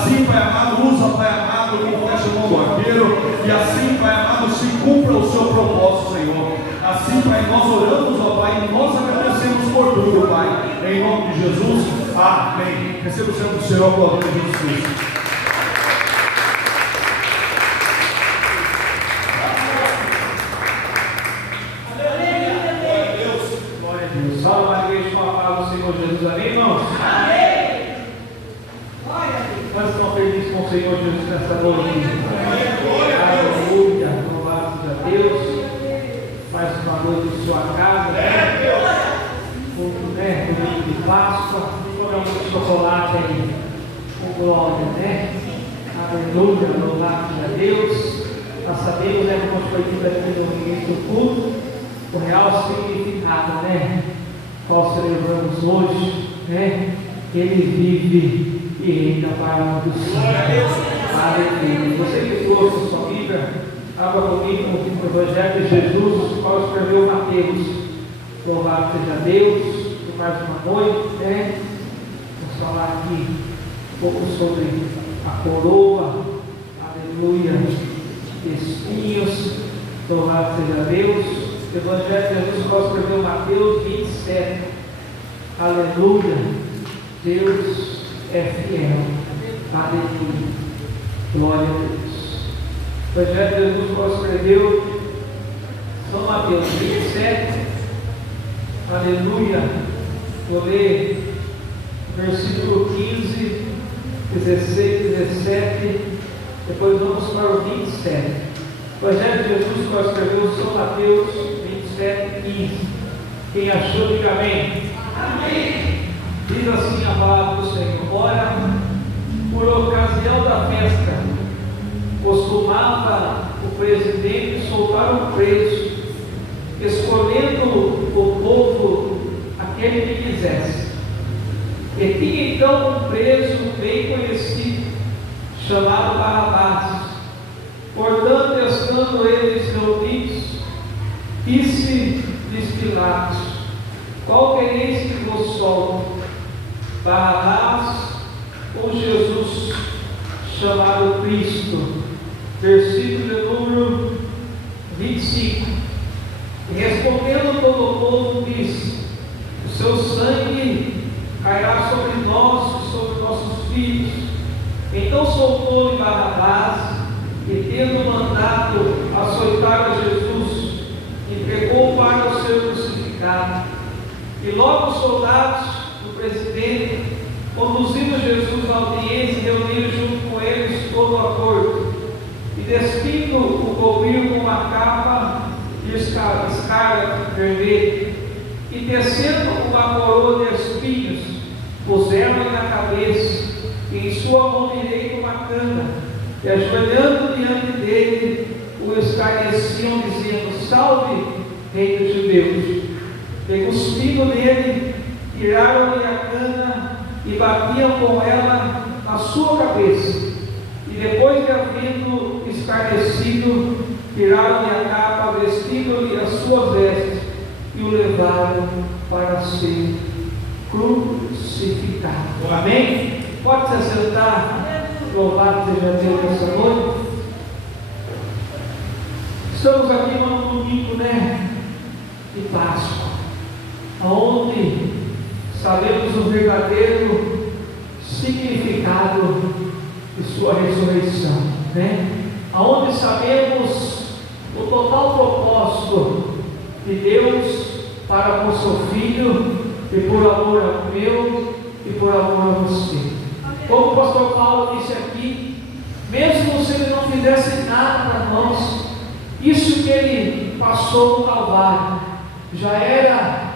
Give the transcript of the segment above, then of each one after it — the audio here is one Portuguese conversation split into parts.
Assim, Pai amado, usa, Pai amado, como flecha mão do arqueiro. E assim, Pai amado, se cumpra o seu propósito, Senhor. Assim, Pai, nós oramos, ó Pai, e nós agradecemos por tudo, Pai. Em nome de Jesus, amém. Receba o Senhor do Senhor, glória a Jesus Cristo. Salve a igreja com a paz do Senhor Jesus, amém, irmãos? Amém! Nós estamos felizes com o Senhor Jesus nesta noite. Aleluia, louvado seja Deus. Mais uma noite em sua casa. Domingo de Páscoa, programa de chocolate aí, com glória, né? Aleluia, louvado seja Deus. Nós sabemos, né, como foi dito aqui no início do culto, o real significado, né? Qual celebramos hoje, né? Ele vive e reina para o do céu. Aleluia. Você que trouxe sua Bíblia, abra comigo no Evangelho de Jesus, o qual escreveu Mateus. Louvado seja Deus por mais uma noite, né? Vamos falar aqui um pouco sobre a coroa, aleluia, espinhos. Louvado seja Deus. Evangelho de Jesus, qual escreveu Mateus 27. Aleluia. Deus é fiel. Aleluia. Glória a Deus. Evangelho de Jesus, qual escreveu São Mateus 27. Aleluia. Vou ler versículo 15, 16, 17. Depois vamos para o 27. Evangelho de Jesus, qual escreveu São Mateus 27, 15. Quem achou, diga amém. Amém. Diz assim a palavra do Senhor. Ora, por ocasião da festa, costumava o presidente soltar um preso, escolhendo o povo aquele que quisesse. E tinha então um preso bem conhecido, chamado Barrabás. Portanto, estando eles reunidos, disse-lhes Pilatos: qual quereis que vos solte, Barrabás ou Jesus, chamado Cristo? Versículo número 25. E respondendo todo o povo, disse: o seu sangue cairá sobre nós e sobre nossos filhos. Então soltou-lhe Barrabás, e tendo mandado açoitar a Jesus, entregou para o ser crucificado. E logo os soldados do presidente, conduzindo Jesus à audiência, reuniram junto com eles todo o acordo, e despindo o cobriram com uma capa de escarlate vermelho, e tecendo uma coroa de espinhos, puseram-lhe na cabeça, e em sua mão direita uma cana, e ajoelhando diante dele, o escarneciam, dizendo: salve, rei dos judeus. E cuspindo nele, tiraram-lhe a cana e batiam com ela na sua cabeça. E depois de havendo escarnecido, tiraram-lhe a capa, vestindo-lhe as suas vestes, e o levaram para ser crucificado. Amém? Pode se assentar. Louvado seja Deus nessa noite. Estamos aqui no domingo, né? De Páscoa, onde sabemos o verdadeiro significado de sua ressurreição, né? Onde sabemos o total propósito de Deus para com seu Filho, e por amor a meu e por amor a você. Como o pastor Paulo disse aqui, mesmo se ele não fizesse nada para nós, isso que ele passou no Calvário já era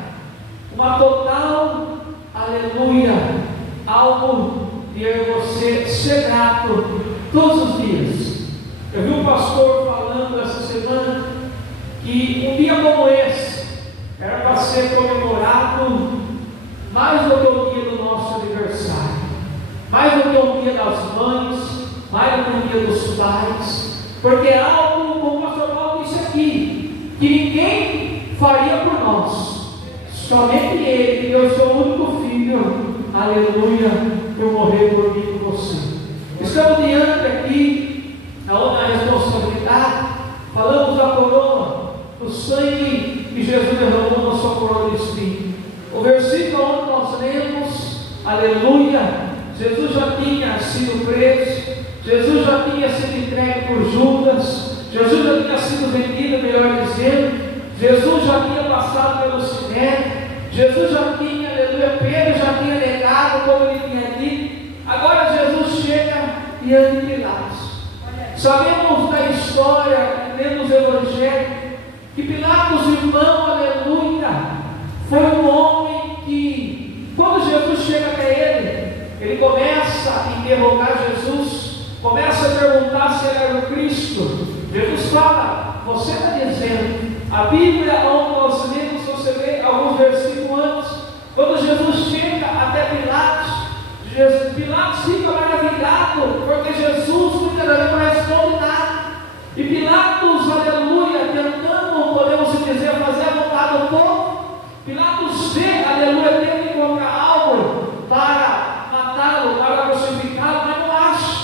uma total, aleluia, algo de você ser grato todos os dias. Eu vi um pastor falando essa semana que um dia como esse era para ser comemorado mais do que o dia do nosso aniversário, mais do que o dia das mães, mais do que o dia dos pais, porque é algo, como o pastor Paulo disse aqui, que ninguém faria por nós, somente Ele, que deu o seu único filho, aleluia, eu morrer por mim e por você. Jesus já tinha sido preso, Jesus já tinha sido entregue por Judas, Jesus já tinha sido vendido, melhor dizendo, Jesus já tinha passado pelo sinédrio, Jesus já tinha, aleluia, Pedro já tinha negado, como ele tinha dito. Agora Jesus chega diante de Pilatos. Sabemos da história, lendo os evangelhos, que Pilatos, irmão, aleluia, foi um homem que, quando Jesus chega até ele começa a interrogar Jesus, começa a perguntar se ele era o Cristo. Jesus fala: você está dizendo? A Bíblia, onde nós lemos, você vê alguns versículos antes, quando Jesus chega até Pilatos, Pilatos fica maravilhado, porque Jesus muitas vezes não responde nada. E Pilatos, aleluia, tentando, podemos dizer, fazer a vontade do povo, Pilatos vê, aleluia, tenta encontrar algo para matá-lo, para crucificá-lo, mas não acha.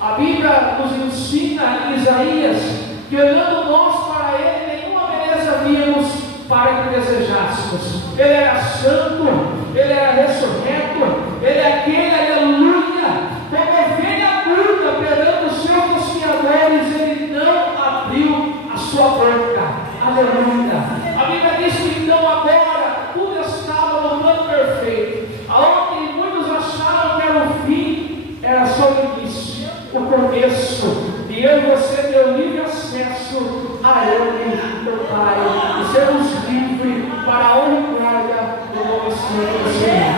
A Bíblia nos ensina em Isaías que, olhando nós para ele, nenhuma beleza víamos para que desejássemos. Ele era santo, ele era ressurreto, ele é aquele, aleluia, como ovelha muda perante os seus tosquiadores, ele não abriu a sua boca, aleluia. A Bíblia diz que então agora tudo estava no plano perfeito, aonde muitos acharam que era o fim, era só o início, o começo, e eu e você ter o livre acesso a Ele, o Pai, e sermos livres para a honra e glória do nome santo do Senhor.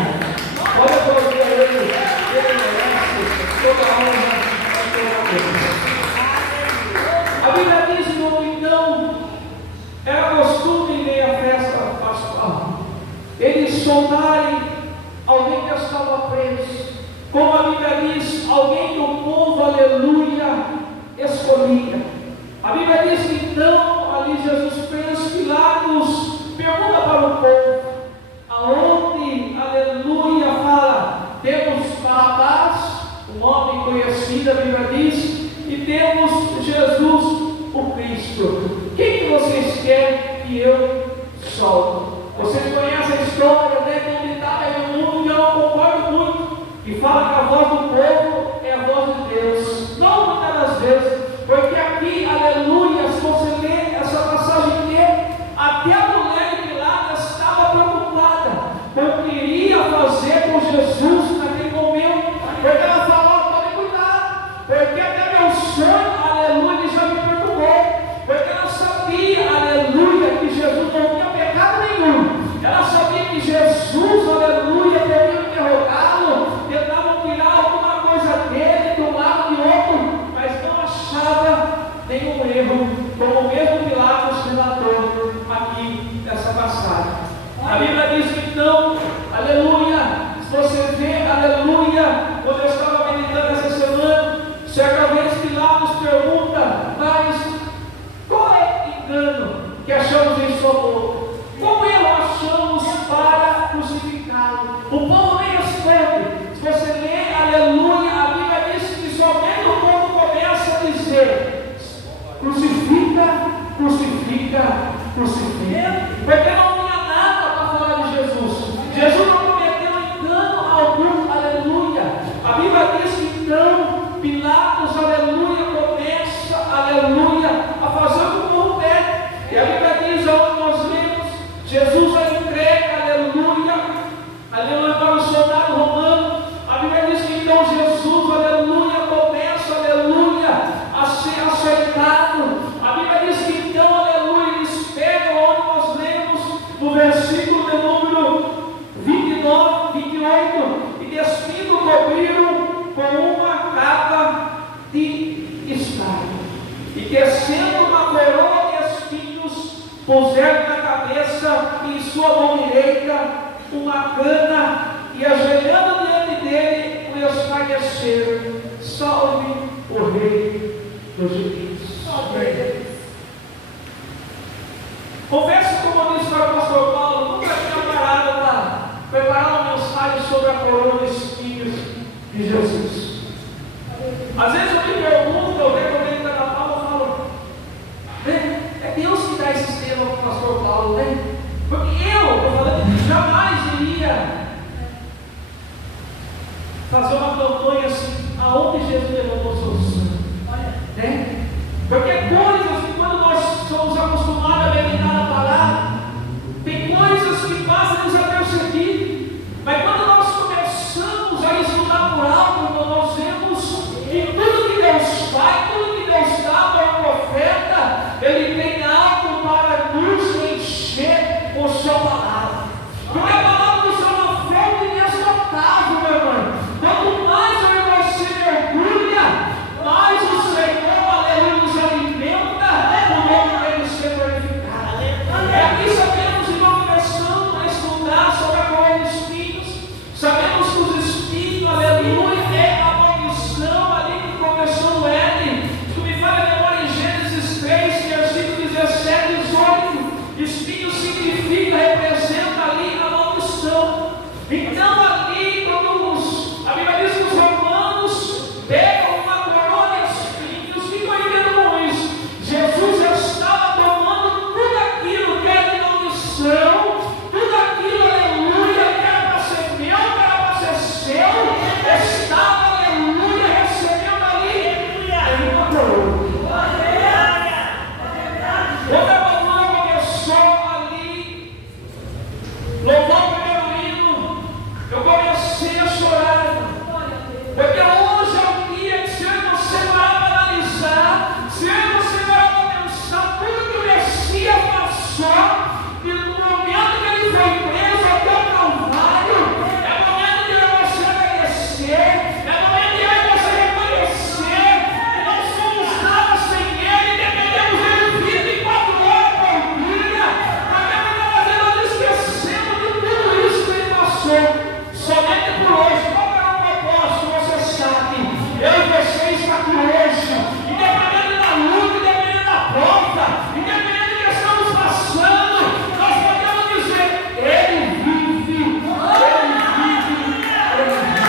Olha para o Ele merece toda a honra e toda a glória. A Bíblia diz que então era costume em meio à festa pascual eles soltarem alguém que estava preso, como a Bíblia diz, alguém do povo, aleluia, escolhia. A Bíblia diz que então ali Jesus preso, Pilatos pergunta para o povo, aonde, aleluia, fala, temos Barrabás, um homem conhecido, a Bíblia diz, e temos Jesus, o Cristo. Quem que vocês querem que eu solte? Vocês conhecem a história, né? Como está no mundo, que eu não concordo muito, que fala que a voz do povo é a voz de Deus. Não muitas das vezes, porque aqui, aleluia, se você ler essa passagem inteira, até a mulher de Pilatos estava preocupada com o que iria fazer com Jesus naquele momento, porque ela falou: tome cuidado, porque até meu sonho, aleluia, já me perturbou, porque ela sabia, aleluia, que Jesus não tinha pecado nenhum. Ela sabia que Jesus, aleluia, podia interrogá-lo, tentavam tirar alguma coisa dele, do lado de outro, mas não achava nenhum erro, como o mesmo Pilatos relatou aqui nessa passagem. A Bíblia diz que então, aleluia, se você vê, aleluia, quando eu estava meditando essa semana, certa vez Pilatos pergunta: mas qual é o engano que achamos em sua boca? Como achamos para crucificá-lo? O povo nem responde. Se você lê, aleluia, a Bíblia diz que somente o povo começa a dizer: crucifica, crucifica, crucifica. Porque não tinha nada para falar de Jesus. Jesus não cometeu engano algum, aleluia. A Bíblia diz que então Pilatos, aleluia, começa, aleluia, a fazer o que o povo pede. E a Bíblia diz, aonde nós lemos, Jesus a entrega, aleluia, aleluia, para o soldado romano. A Bíblia diz que então Jesus, aleluia, começa, aleluia, a ser aceitado. A Bíblia diz que então, aleluia, eles pegam onde nós lemos, no versículo de número 29, 28, e despindo cobriram com uma capa de escarne, e tecendo uma coroa de espinhos, puseram na cabeça e em sua mão direita uma cana, e ajoelhando diante dele o escarneceram: salve o rei dos judeus. Confesso, como disse para o pastor Paulo, nunca tinha parado para preparar uma mensagem sobre a coroa de espinhos de Jesus. Às vezes eu me pergunto, eu vejo o da Paulo, eu falo, né? É Deus que dá esse tema para o pastor Paulo, né? Porque eu estou falando que jamais iria fazer uma campanha assim, aonde Jesus levantou seu sangue. Né? Porque coisas que quando nós somos acostumados a meditar na palavra, tem coisas que fazem-nos a perseguir. Mas quando nós começamos a estudar por algo, nós vemos que tudo que Deus faz, tudo que Deus dá para o profeta, Ele tem algo para nos encher com sua palavra. Porque a palavra do Senhor é uma fonte inesgotável, meu irmão. Quanto mais eu e você mergulha, mais o Senhor, aleluia, nos alimenta, o nome dele ser glorificado. E aqui sabemos, irmão, começando a estudar sobre a coroa de espinhos, sabemos que os espinhos, aleluia, é a maldição ali que começou no Éden. Tu me fala a memória em Gênesis 3, versículo 17 e 18. Espinho significa, representa ali a maldição. Então ali, quando a Bíblia diz que os romanos pegam uma coroa de espinhos, que entendendo com isso? Jesus estava tomando tudo aquilo que era de maldição, tudo aquilo, aleluia, que era para ser meu, que era para ser seu, estava, aleluia, recebendo ali em uma coroa. Outra coroa começou ali, louvou o primeiro hino, eu comecei a chorar, porque hoje é o dia que se eu e você parar para analisar, se eu e você parar para pensar tudo que o Messias passou, e no momento que ele foi preso até o Calvário, é o momento de eu e você agradecer, é o momento de eu e você reconhecer que não somos nada sem ele, dependemos dele 24 horas por dia, porque muitas vezes nós esquecemos de tudo isso que ele passou. Somente por hoje, qual é o propósito? Você sabe, eu e você está aqui hoje, independente da luta, independente da prova, independente do que estamos passando, nós podemos dizer: Ele vive, Ele vive, Ele vive.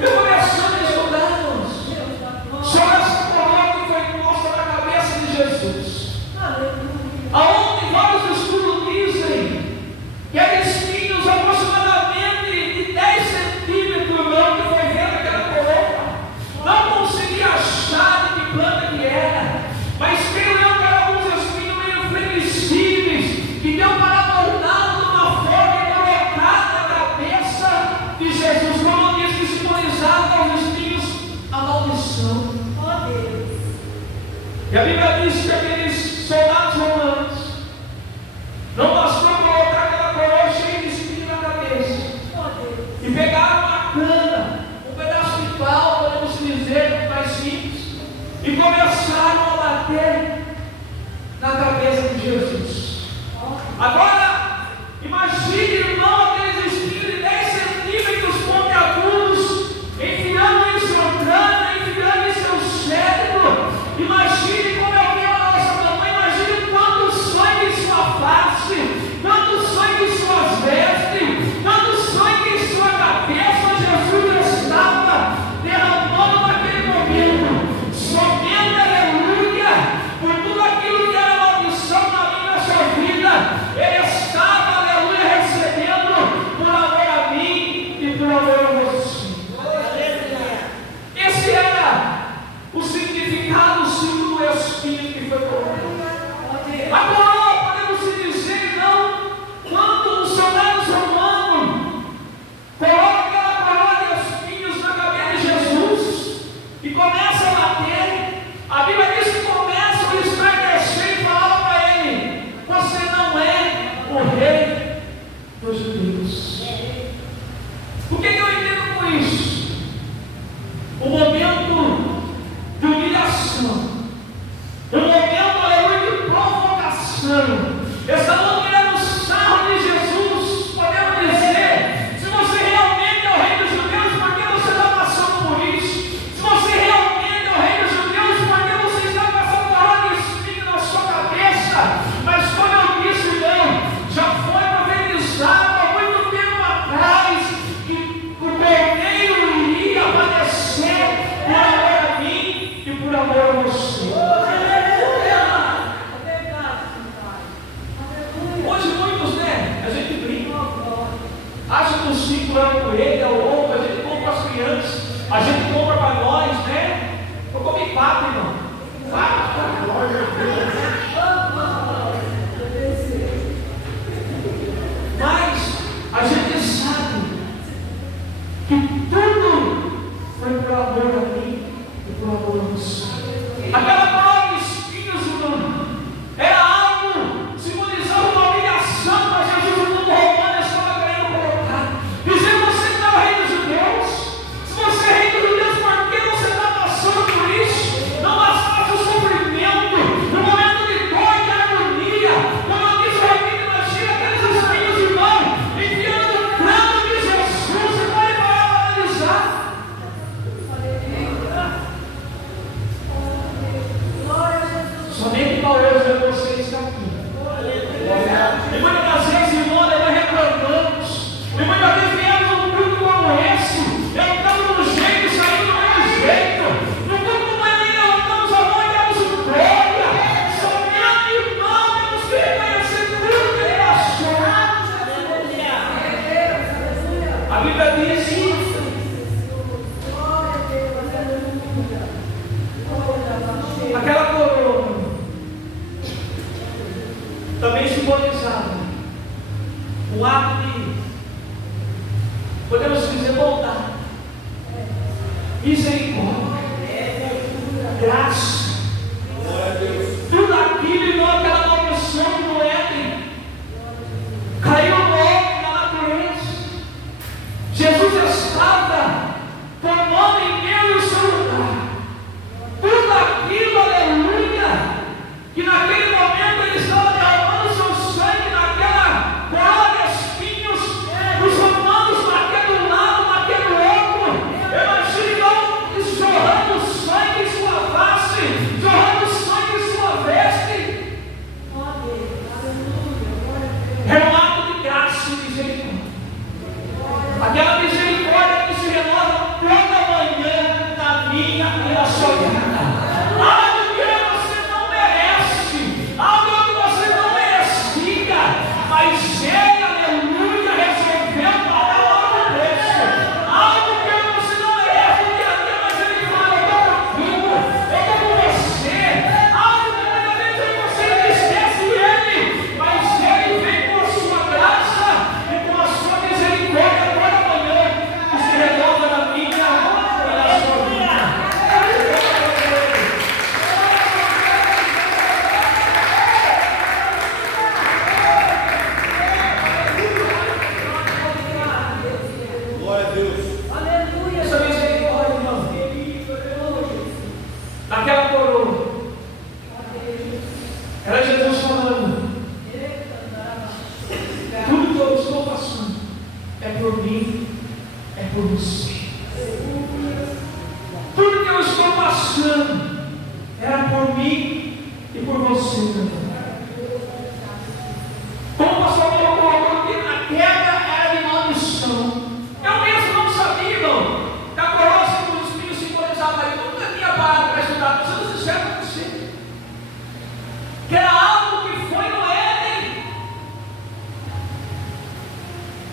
Eu começando a estudar sobre essa coroa que foi posta na cabeça de Jesus, aonde vários estudos dizem que era espinhos aproximadamente de 10 centímetros, irmão, que foi vendo aquela coroa. Não consegui achar de que planta que era, mas creio eu que eram alguns espinhos meio flexíveis, que deu para moldar de uma forma e colocar na cabeça de Jesus, como diz que simbolizava os espinhos a maldição. E a Bíblia diz que aqueles soldados romanos não bastou colocar aquela coroa cheia de espinho na cabeça, e pegaram uma cana, um pedaço de pau, podemos dizer, mais simples, e começaram a bater na cabeça de Jesus. Agora, imagine, irmão, aqueles espinhos de 10 centímetros pontiagudos, enfiando em seu crânio, enfiando em seu cérebro. Imagine como é que a nossa mamãe, imagine quanto sangue em sua face, quanto sangue em suas vestes, quanto sangue em sua cabeça Jesus estava derramando naquele momento. Somente, aleluia, por tudo aquilo que era maldição na minha e na sua vida, Ele estava, aleluia, recebendo por amor a mim e por amor a você. Esse era o significado, o símbolo do espinho que foi colocado. A coroa, podemos dizer, não, quando os soldados romanos colocam aquela coroa de espinhos na cabeça de Jesus e começa a bater, a Bíblia diz que começam a escarnecer e falar para ele: você não é o rei dos judeus. O que eu entendo com isso? O momento de humilhação, o momento, aleluia, de provocação. Estamos tirando sarro de Jesus, podemos dizer: se você realmente é o rei dos judeus, por que você está passando por isso? Se você realmente é o rei dos judeus, por que você está com essa coroa de espinho na sua cabeça? Mas como eu disse, irmão, já foi profetizado há muito tempo atrás que o cordeiro iria padecer por amor a mim e por amor a você. misturando com ele, é o outro, a gente compra para as crianças, a gente compra para nós, né? Eu comi 4, irmão. 4. Mas a gente sabe que tudo foi por amor a mim e por amor a você. Aquela coroa de espinhos, irmão, era algo simbolizando uma humilhação para Jesus. O mundo romano estava querendo colocar, dizendo: você não é o rei dos judeus. Se você é rei dos judeus, por que você está passando por isso? Não bastasse o sofrimento, no momento de dor e agonia, quando eu disse ao rei que nós tínhamos aqueles espinhos, irmão, enfiando o crânio de Jesus. Você pode parar para analisar. Somente para hoje você está aqui. E muitas das vezes, irmão, nós reclamamos. E muitas vezes viemos num culto como esse, entramos no jeito e saímos do mesmo jeito. No culto como ele, levantamos a mão e demos glória. Somente, irmão, temos que reconhecer tudo que ele achou. A Bíblia diz isso. Aquela coroa também simbolizava o ato de, podemos dizer, bondade, misericórdia, graça, tudo aquilo, irmão, aquela maldição do Éden caiu no homem, na natureza. Jesus estava tomando em ele o seu lugar. Tudo aquilo, aleluia, que naquele momento ele estava derramando o seu sangue naquela coroa de espinhos, os romanos naquele lado, naquele outro. Imagine não jorrando sangue em sua face, jorrando sangue em sua veste. É um ato de graça e misericórdia. Aquela misericórdia que se renova toda manhã na minha e na sua vida. Algo que você não merece, algo que você não merecia, mas ele, aleluia, resolveu pagar logo o preço. Algo que você não merece, dia a dia, mas ele fala: eu estou contigo, eu estou com você. Algo que muitas vezes você esquece ele, mas ele vem com a sua graça e com a sua misericórdia toda manhã, que se renova na minha e na sua vida. Essa misericórdia, irmão, naquela coroa, era Jesus falando: tudo que eu estou passando é por mim, é por você. Tudo que eu estou passando era por mim e por você, meu irmão. Como o pastor colocou, que a queda era de maldição. Eu mesmo não sabia, irmão, que a coroa dos espinhos simbolizava isso. Eu nunca tinha parado para estudar, mas eu não sei com você. Que era algo que foi no Éden.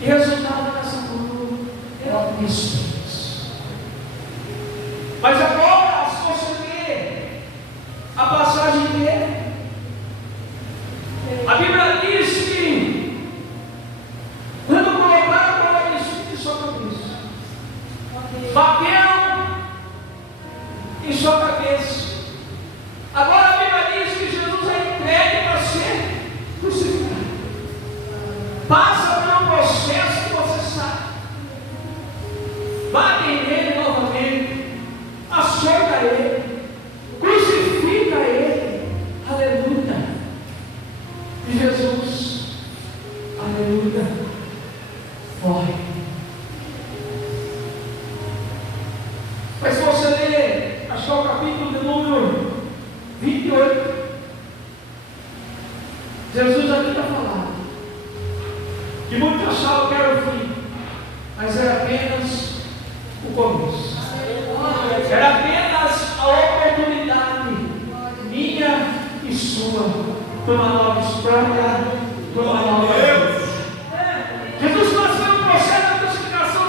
E resultado dessa coroa era o espinhos. Mas agora, se você ler a passagem dele, a Bíblia diz que quando colocaram a coroa de espinhos em sua cabeça, bateram em sua cabeça. Agora a Bíblia diz que Jesus é entregue para ser crucificado. Passa por um processo que você sabe. Batem nele novamente, açoita ele, crucifica ele. Aleluia. E Jesus, aleluia, morre. Mas se você ler, acho que é o capítulo de número 28, Jesus aqui está falando que muitos achavam que era o fim, mas era apenas o começo. Era apenas a oportunidade minha e sua para uma nova história, para uma nova vida. Jesus passou no processo da crucificação.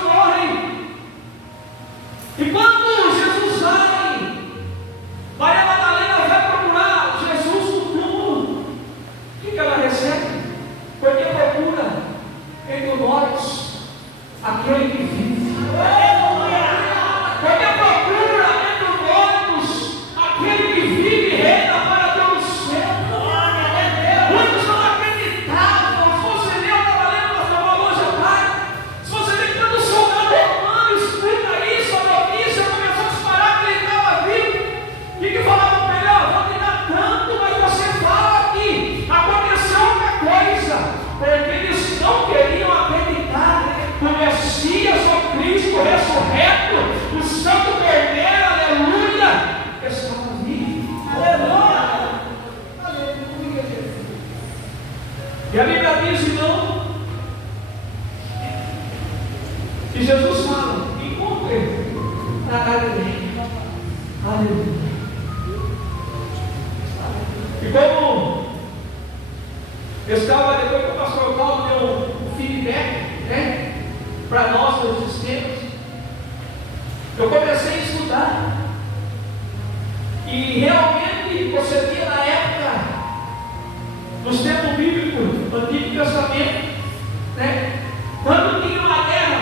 E a Bíblia diz, irmão, que Jesus fala: encontre na Galileia. Aleluia. E como eu estava, depois que o pastor Paulo deu um feedback, né, para nós nos sistemas, eu comecei a estudar. E realmente você via na época, nos tempos bíblicos, no Antigo Testamento, né, quando tinha uma guerra,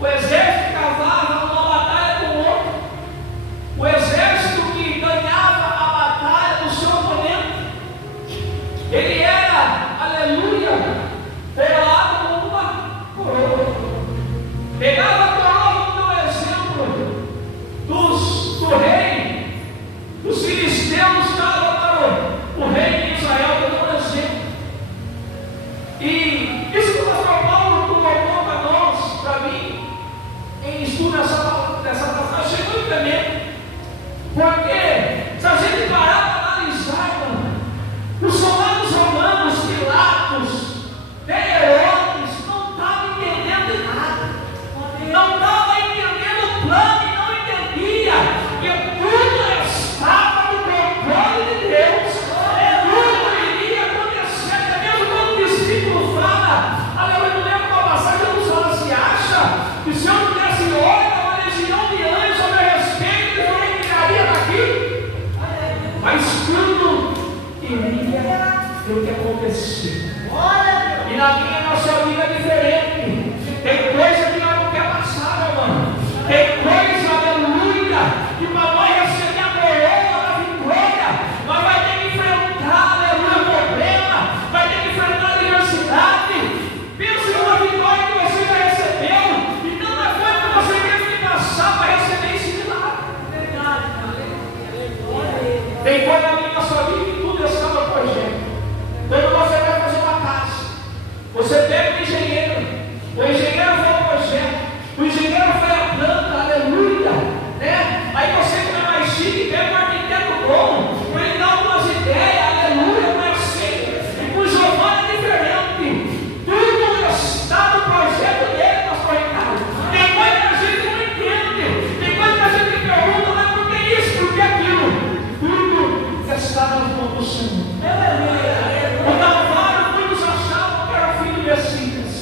o exército cavava uma batalha com o outro. O exército que ganhava a batalha do seu oponente, ele era, aleluia, coroado com uma coroa. Pegava a coroa como exemplo do rei, dos filisteus, dava para o rei de Israel como exemplo. E isso que o pastor Paulo colocou para nós, para mim, em estudo dessa passagem, achei muito tremendo. Porque se a gente parar para analisar, mano, os soldados romanos, Pilatos, Herodes, não estavam entendendo nada, não estavam entendendo o plano e não entendia que tudo estava no controle de Deus, tudo iria acontecer. Até mesmo quando o discípulo fala, aleluia, não lembro qual passagem, eu não sei, ela se acha que se eu não desse ordem a uma legião de anjos a meu respeito, eu não entraria daqui, mas tudo iria ter o que acontecer. E na minha nossa vida é diferente. Tem coisa que nós não quer passar, meu irmão. Tem coisa, aleluia, que para nós receber a coroa da vitória, nós vai ter que enfrentar, aleluia, o problema, vai ter que enfrentar a adversidade. Pensa numa vitória que você já recebeu, então não é coisa que você teve que passar para receber esse milagre. Tem coisa na minha nossa vida que tudo está no projeto. Quando você vai fazer uma casa, você pega o engenheiro foi o projeto, o engenheiro foi a planta, aleluia, né? Aí você que não é mais chique, pega um arquiteto bom, para ele dar algumas ideias, aleluia, mas assim, e com o Giovanni é diferente, tudo está no projeto dele, pastor Ricardo. Tem coisa que a gente não entende, tem coisa que a gente pergunta, mas por que isso, por que aquilo? Tudo está nas mãos do Senhor. O Calvário, muitos achavam que era o fim do Messias.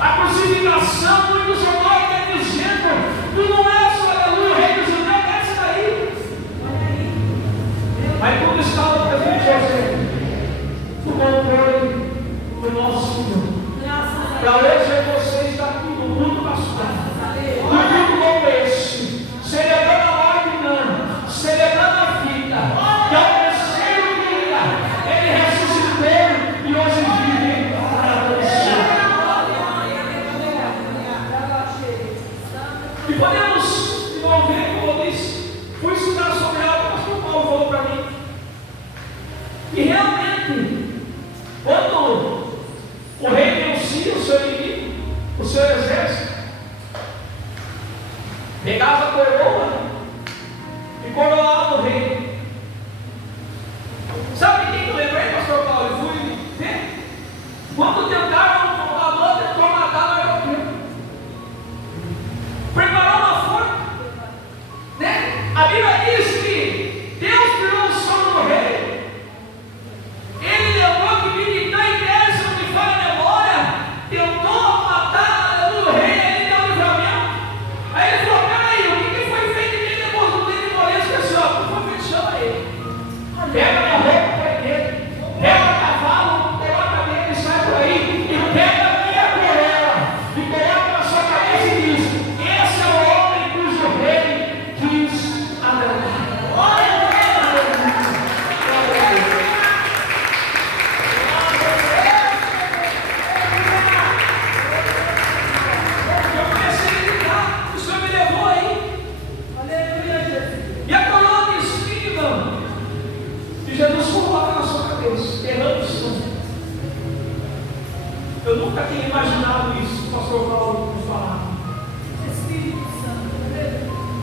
A crucificação, muitos olharam dizendo: tu não és, aleluia, o rei dos judeus, desce daí. Mas tudo estava no presente José, o controle do nosso Senhor. Para hoje você está aqui no mundo pastoral, no mundo como esse, celebrando a ordem, não, celebrando a vida, que ao terceiro dia ele ressuscitou e hoje vive para você. E podemos envolver, como eu disse, fui estudar sobre algo que o pastor Paulo falou para mim. E realmente, quando o rei denuncia o seu inimigo, o seu exército, pegava a coroa e coroava o rei. Sabe quem eu lembrei, pastor Paulo? Eu fui ver. Quando tentaram, a mão tentou matar o aeroporto. Preparou uma forca, né? A Bíblia diz que Deus tirou o sono do rei. Ele lembrou que militar em Deus, se não me falha a memória, tentou matar o rei, ele deu o livramento. Aí ele falou: peraí, o que foi feito em mim depois do dele morrer? Esse pessoal, não foi feito, chama ele. Pega a roupa, põe nele. Pega o cavalo, coloca nele e sai por aí. E pega a minha coroa e coloca na sua cabeça e diz: esse é o homem cujo rei quis agradar. Eu comecei a ligar, o Senhor me levou aí. E a coroa de espinho, que Jesus coloca na sua cabeça, derrama o sangue. Eu nunca tinha imaginado isso, o pastor Paulo me falava.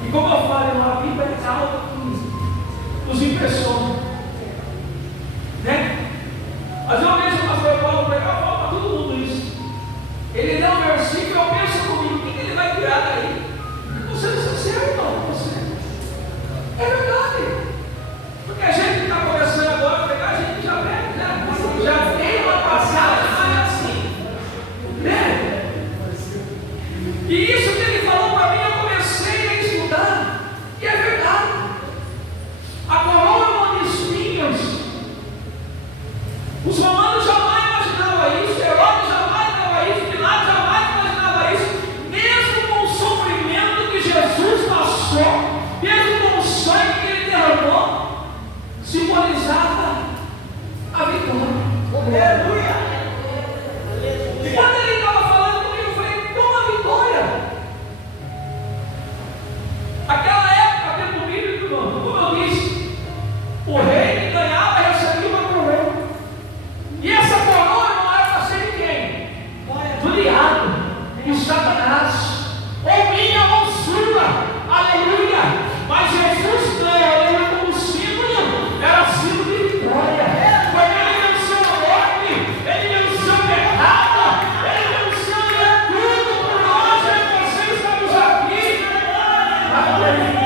E como eu falo, a Bíblia é algo que nos impressiona, né? Mas eu vejo o pastor Paulo pegar Satanás, ou minha ou sua, aleluia. Mas Jesus não, aleluia, como símbolo, era símbolo de vitória, porque ele venceu a morte, ele venceu o pecado, ele venceu tudo por nós, e você estamos aqui, aleluia.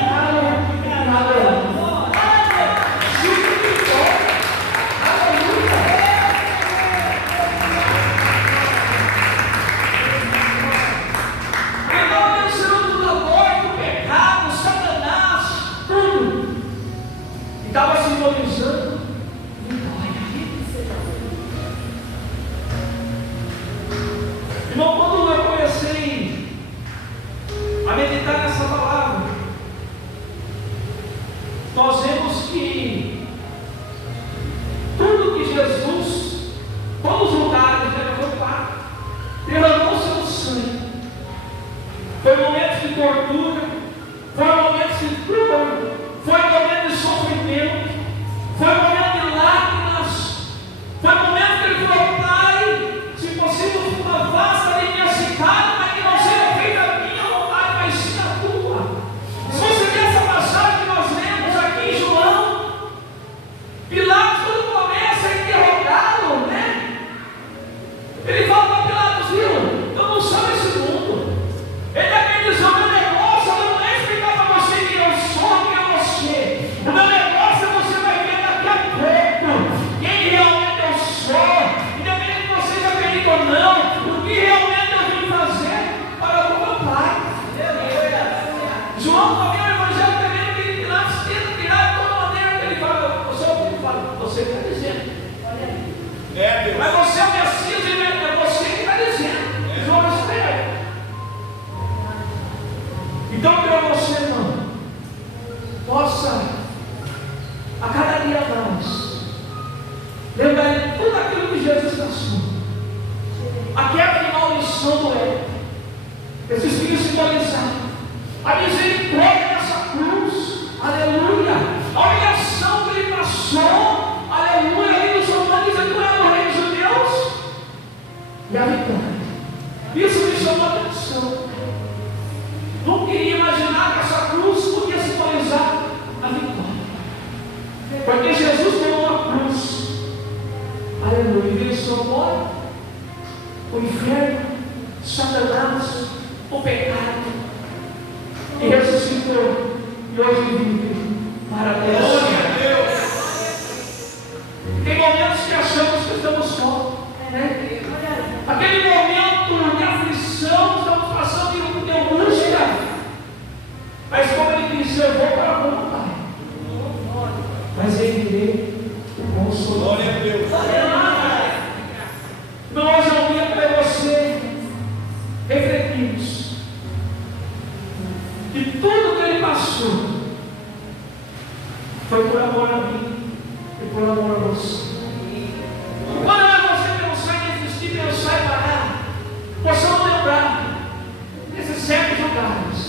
Estava simbolizando vitória. Irmão, quando eu comecei a meditar nessa palavra, nós vemos que tudo que Jesus, todos os lugares que ele foi lá, derramou seu sangue. Foi momentos de tortura, foi momentos de dor, foi momento de sofrimento, foi momento de lágrimas, foi momento que ele falou: Pai, se possível, afasta de mim esse cálice, mas que não seja feita a minha vontade, mas sim a tua. Se você vê essa passagem que nós lemos aqui em João, Pilatos, quando começa a interrogá-lo, né? Ele fala para Pilatos: viu, eu não sou desse mundo. Ele também diz: o meu negócio não é explicar para você quem eu sou, quem eu você. O meu negócio você vai ver daqui a pouco quem realmente eu sou, independente de você acreditar ou não, o que realmente eu vim fazer para o meu Pai. João também, o Evangelho também, que Pilatos tenta tirar de toda maneira que ele fala: você é o que ele fala, você está dizendo. Mas você é o Messias, é você que está dizendo. João espera. Então, para você, irmão, possa a cada dia mais lembrar de tudo aquilo que Jesus passou, a quebra de maldição do ego, esse espinho simbolizado, a misericórdia dessa cruz, aleluia, a humilhação que ele passou, aleluia, ele nos humaniza que não é o rei dos judeus, e a vitória. Isso me chamou a atenção. Não queria imaginar que essa cruz podia simbolizar a vitória, porque Jesus tomou a cruz, aleluia, e venceu a morte, o inferno, Satanás, o pecado, e ressuscitou, e hoje vive para Deus. Tem momentos que achamos que estamos só, né? Aquele momento de aflição, estamos passando de angústia, mas como ele disse: eu vou para a rua, Pai, mas eu irei o Consolador. Glória a Deus. Nós, ao dia para você refletimos que tudo que ele passou foi por amor a mim e por amor a você. Quando você pensar em desistir, pensar em parar, possamos lembrar desses 7 lugares.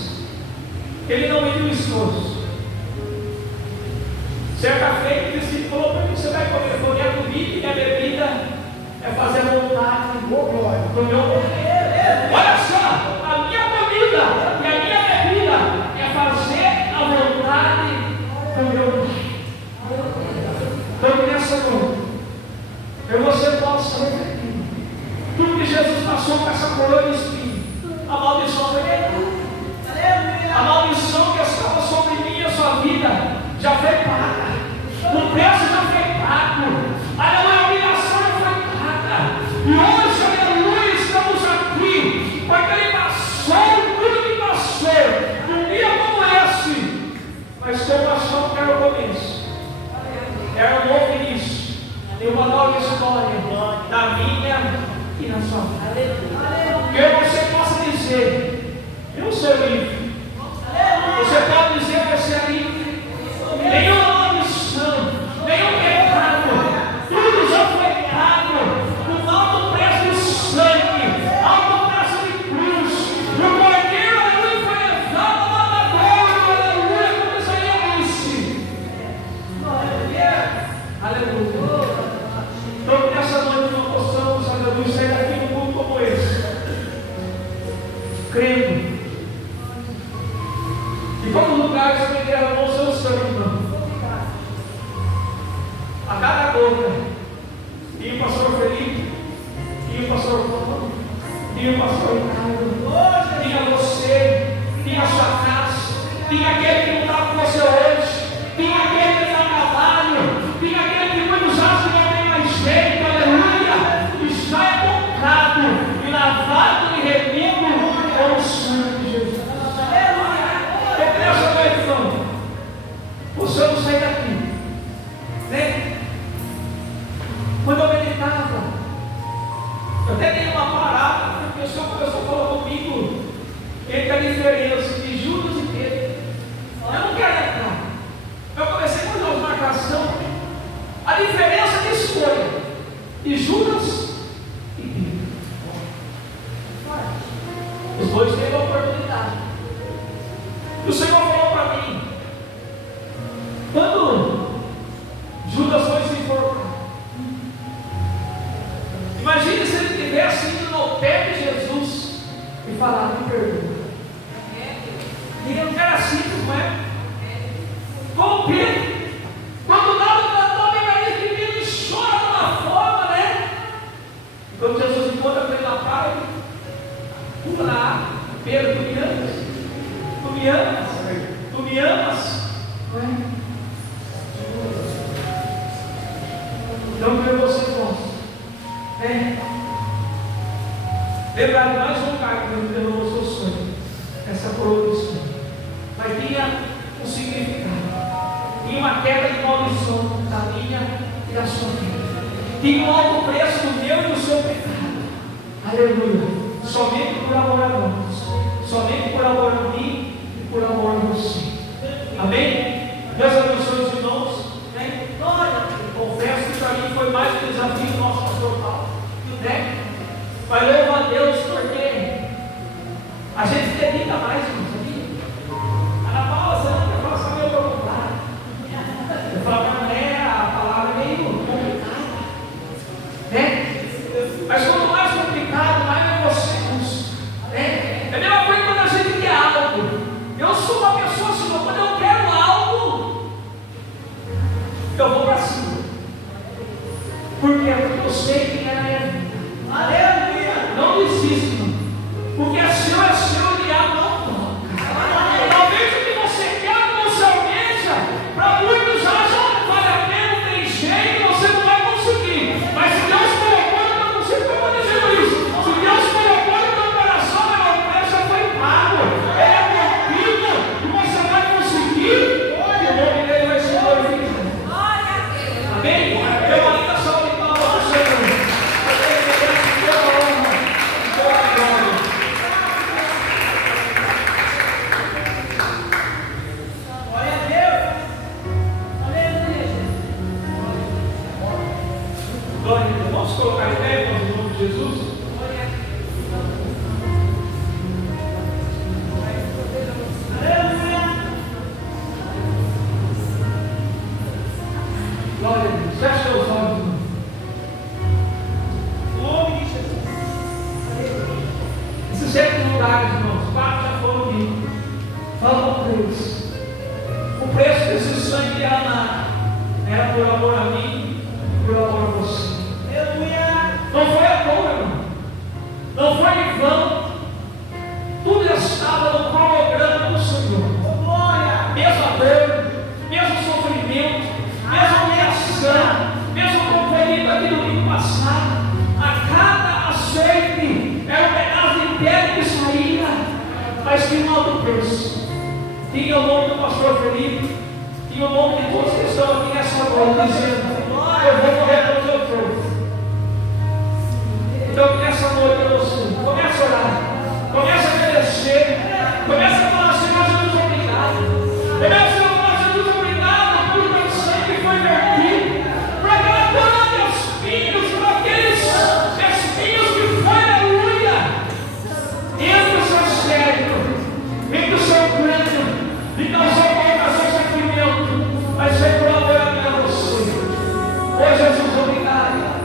Ele não mediu esforço. Certa feita, ele disse: falou para mim, você vai comer a comida e a bebida é fazer a vontade do meu Pai. Olha só, a minha comida e a minha bebida é fazer a vontade do meu Pai. Então, nessa noite, que você possa refletir tudo que Jesus passou com essa coroa de espinho. A maldição foi quebrada. A maldição que estava sobre mim e a sua vida já foi paga. O preço já foi pago. A humilhação já foi paga. E hoje, aleluia, estamos aqui, porque ele passou tudo que passou. Um dia como esse, mas seu passou que era o começo. Era um novo início. E uma nova história na minha e na sua vida. Que você possa dizer: eu sou livre. Você pode dizer que você é livre. Nenhuma maldição, nenhum pecado, tudo já foi pago. O alto preço de sangue, alto preço de cruz. O cordeiro, aleluia, foi levado ao matadouro, aleluia, como Isaías disse. Aleluia. Então, nessa noite nós possamos, aleluia, sair daqui num culto como esse, crendo. E como lugar que você derramou o seu sangue, irmão, a cada gota, e o pastor Felipe, e o pastor Paulo, e o pastor Ricardo, tinha você, tinha a sua casa, tinha aquele que não está com você hoje, tinha aquele que está a trabalho, tinha aquele que muitos acham que não tem mais jeito, aleluia, está comprado e lavado e remido com o sangue de Jesus. Eu creio essa noite, irmão, você não sai daqui, né? Quando eu meditava, eu até dei uma parada, porque o Senhor começou a falar comigo entre a diferença de Judas e Pedro. Eu não quero entrar. Eu comecei a fazer uma marcação, a diferença de escolha de Judas e Pedro. Os dois teve a oportunidade. E o Senhor falou para mim, quando Judas foi se enforcar, imagine se ele tivesse ido no pé de Jesus e falado: me perdoa. E não era simples, não é? Como Pedro, quando nada tratou, vem aí que Pedro chora de uma forma, né? E quando Jesus encontra ele na praia, pula na água: Pedro, tu me amas? Tu me amas? Tu me amas? Não é? Então, que você possa. Lembrar de mais um cara que me derramou o seu sonho, essa coroa de sonho, mas tinha um significado, tinha uma queda de maldição da minha e da sua vida, tinha um alto preço do meu e do seu pecado, aleluia, somente por amor a nós, somente por amor a mim e por amor a você, amém? Deus abençoe os irmãos, né? Confesso que para mim foi mais um desafio do nosso pastor Paulo, né? Mas louvo a Deus porque a gente se dedica mais, irmão, sabia? Ana Paula, você não quer falar só meio preocupado. Eu falo para a palavra é meio complicada, né? Mas quanto mais complicado, mais negociamos, né? É a mesma coisa quando a gente quer algo. Eu sou uma pessoa assim, quando eu quero algo, eu vou para cima. Por quê? Porque eu sei quem é a minha vida. Aleluia! Não desista, porque é seu e o diabo não toca. Talvez o que você quer, o que você almeja, para muitos acham que vale a pena, não tem jeito, você não vai conseguir. Mas se Deus colocou no teu coração, eu estou dizendo isso. Se Deus colocou no teu coração, o preço já foi pago. Ele é contigo e você vai conseguir. E o nome dele vai ser glorificado. Amém? Eu ainda sou de palma para o Senhor. Vamos colocar em pé, irmãos, em nome de Jesus? Glória a Deus. Feche seus olhos, irmão. Em nome de Jesus. Esses 7 lugares, irmãos, 4 já foram vivos. Fala o preço. O preço desse sangue derramado era por amor a mim, por amor a você. Não foi à toa, irmão. Não foi em vão. Tudo estava no cronograma do Senhor. Mesmo a dor, mesmo o sofrimento, mesmo a humilhação, mesmo como foi dito aqui no domingo passado, a cada açoite era um pedaço de pedra que saía, mas tinha um alto preço. Tinha o nome do pastor Felipe, tinha o nome de todos que estão aqui nessa noite, dizendo: eu vou morrer pelo seu povo. Então, nessa noite, você começa a orar, começa a agradecer, começa a falar: Senhor Jesus, obrigado. Começa a falar: Jesus, obrigado pelo teu sangue que foi vertido, por aquela coroa de espinhos, por aqueles espinhos que foi, aleluia. Entra o seu cérebro, entra o seu crânio, e causou o seu sofrimento, mas foi por amor a você. Oh, Jesus, obrigado.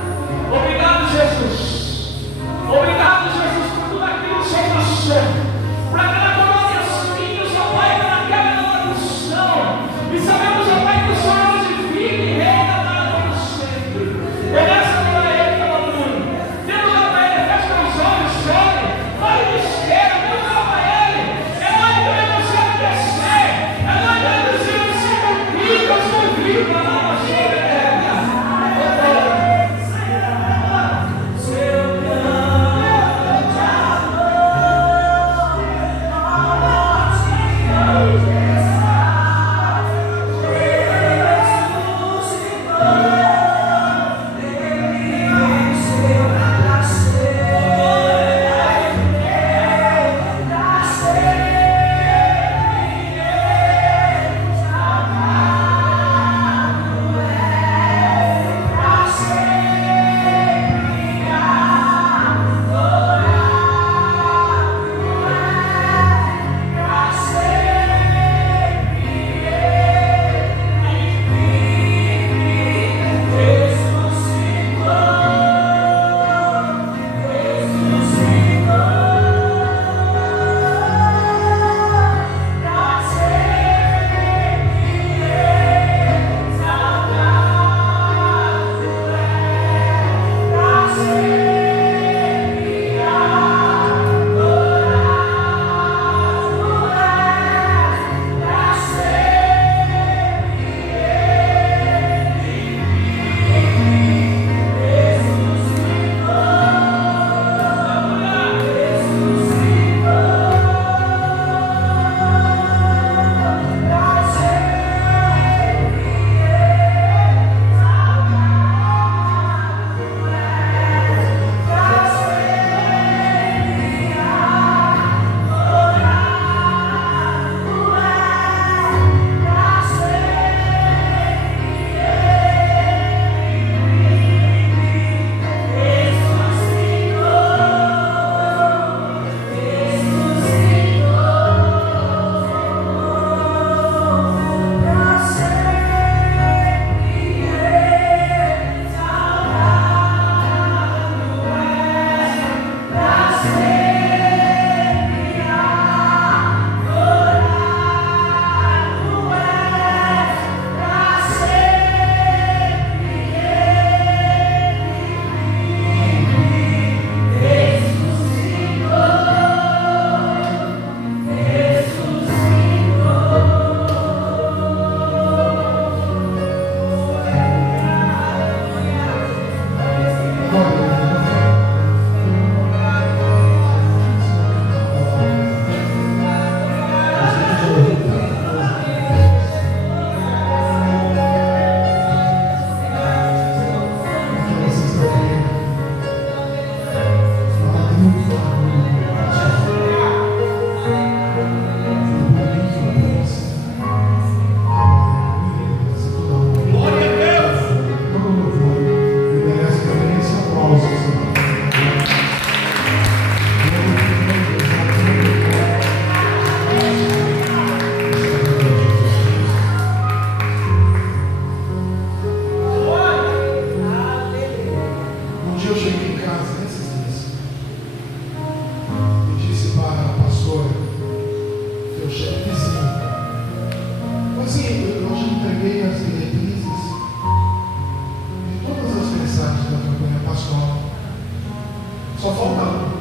Só falta um.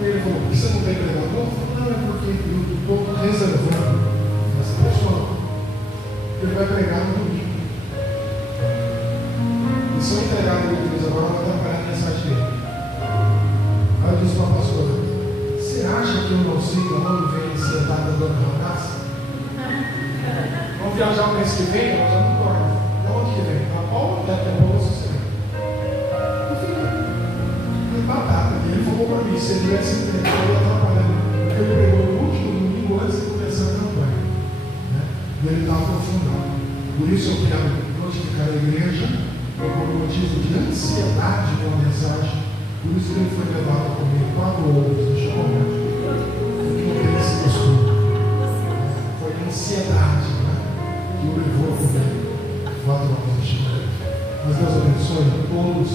Aí ele falou, por que você não tem pregador? Eu falei, não, é porque eu estou reservando essa pessoa. Ele vai pregar no domingo. E se eu entregar no domingo agora, vai atrapalhar a mensagem dele. Aí eu disse para a pastora, você acha que eu não sei de onde vem a ansiedade da dona Radassa? Vamos viajar o mês que vem? Nós já não corremos. De onde que vem? Da Paula? Daqui a pouco você vem. Eu falei, batata. E ele falou para mim, se ele tivesse entregado, eu ia atrapalhar. Porque ele pregou no último domingo antes de começar a campanha. Né? E ele estava aprofundando. Por isso eu quero notificar a igreja, por motivo de ansiedade com a mensagem. Por isso que ele foi levado a comer 4 horas no chocolate. Porque não tem esse costume. Foi a ansiedade, né, que o levou a comer 4 horas no chocolate. Mas Deus abençoe a todos.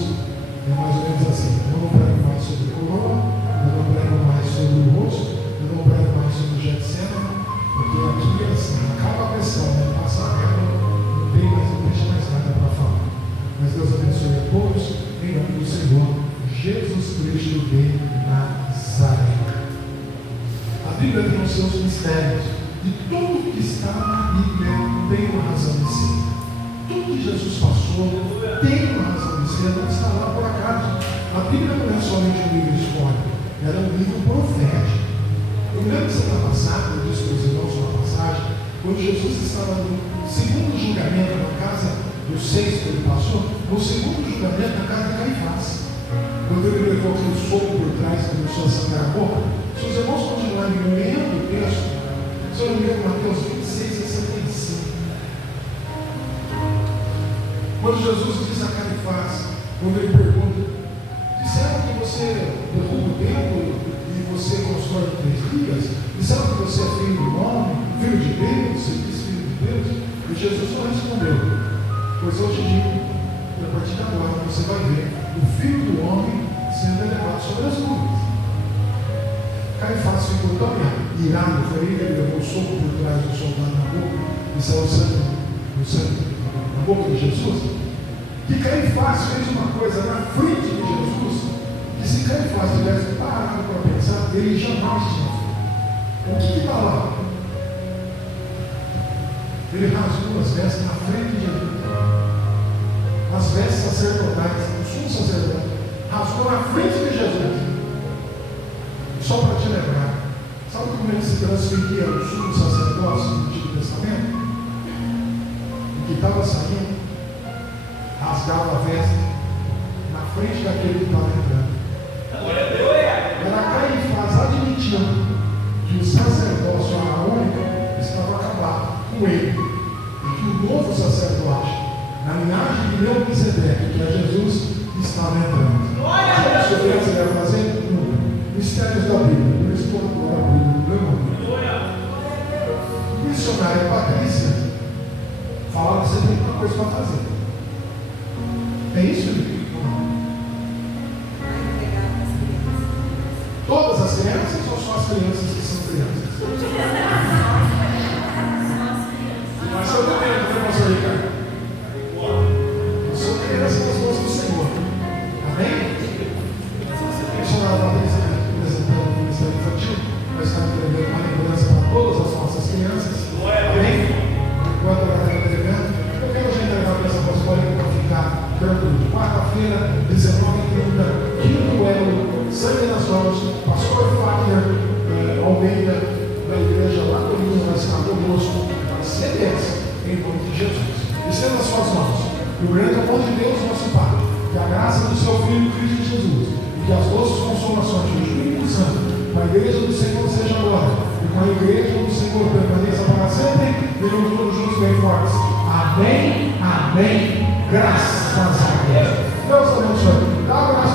É mais ou menos assim. Eu não prego mais sobre corona, eu não prego mais sobre o rosto, eu não prego mais sobre o Getsemane, porque aqui é assim, acaba a questão, né? Passa a régua, não deixa mais nada para falar. Mas Deus abençoe a todos, em nome do Senhor Jesus Cristo de Nazaré. A Bíblia tem os seus mistérios, e tudo que está na Bíblia tem uma razão de ser. Tudo que Jesus passou tem uma razão de ser, não está lá por acaso. A Bíblia não é somente um livro histórico, ela é um livro profético. Eu me lembro que semana passada, eu disse para os irmãos uma passagem, quando Jesus estava no segundo julgamento na casa dos 6 que ele passou, no segundo julgamento na casa de Caifás. Quando ele levou aquele soco por trás e começou a sangrar a boca, se os irmãos continuarem lendo o texto, se eu não me engano, Mateus 26 a 75. Quando Jesus diz a Caifás, quando ele pergunta, disseram que você derruba o templo e você constrói em 3 dias? Disseram que você é filho do homem, filho de Deus, você diz filho de Deus? E Jesus só respondeu, pois eu te digo, que a partir de agora você vai ver o filho do homem sendo elevado sobre as nuvens. Caifás ficou tão irado, ferido, ele levou o soco por trás do soldado na boca e saiu sangue na boca de Jesus, que Caifás fez uma coisa na frente de Jesus, que se Caifás tivesse parado para pensar, ele jamais tinha feito. O que está lá? Ele rasgou as vestes na frente de Jesus. As vestes sacerdotais, o sumo sacerdote, rasgou na frente de Jesus. Só para te lembrar, sabe como ele se transferia o sumo sacerdócio no Antigo Testamento? O que estava saindo, rasgava a veste na frente daquele que estava entrando. Era Caifás admitindo que o sacerdócio araônico estava acabado com ele, e que o novo sacerdote, na linhagem de Melquisedeque, que é Jesus, estava entrando. Sabe o que você deve fazer? Mistérios da Bíblia. Por isso que eu adoro a Bíblia, meu irmão. Missionária Patrícia fala que você tem uma coisa para fazer. É isso, Bíblia? Todas as crianças ou só as crianças que são crianças? Mas eu também, né, pastor Ricardo? Eu sou criança nas mãos do Senhor. Amém? Missionária Patrícia apresentando o Ministério Infantil, nós estamos entregando uma lembrança para todas as nossas crianças. Amém? Enquanto ela está entregando, eu quero já entregar a bênção apostólica para ficar tranquilo. Quarta-feira, 19h30, quinto elo, sangue nas mãos, pastor Fagner Almeida, da igreja lá do Rio, vai estar conosco, para ser bênção, em nome de Jesus. Estenda as suas mãos. E o grande amor de Deus, nosso Pai, que a graça do seu Filho Cristo Jesus, e que as doces consolações do Espírito Santo, com a igreja do Senhor seja agora, e com a igreja do Senhor permaneça para sempre, venhamos todos juntos bem fortes. Amém, amém, graças a Deus. Deus abençoe. Dá um abraço.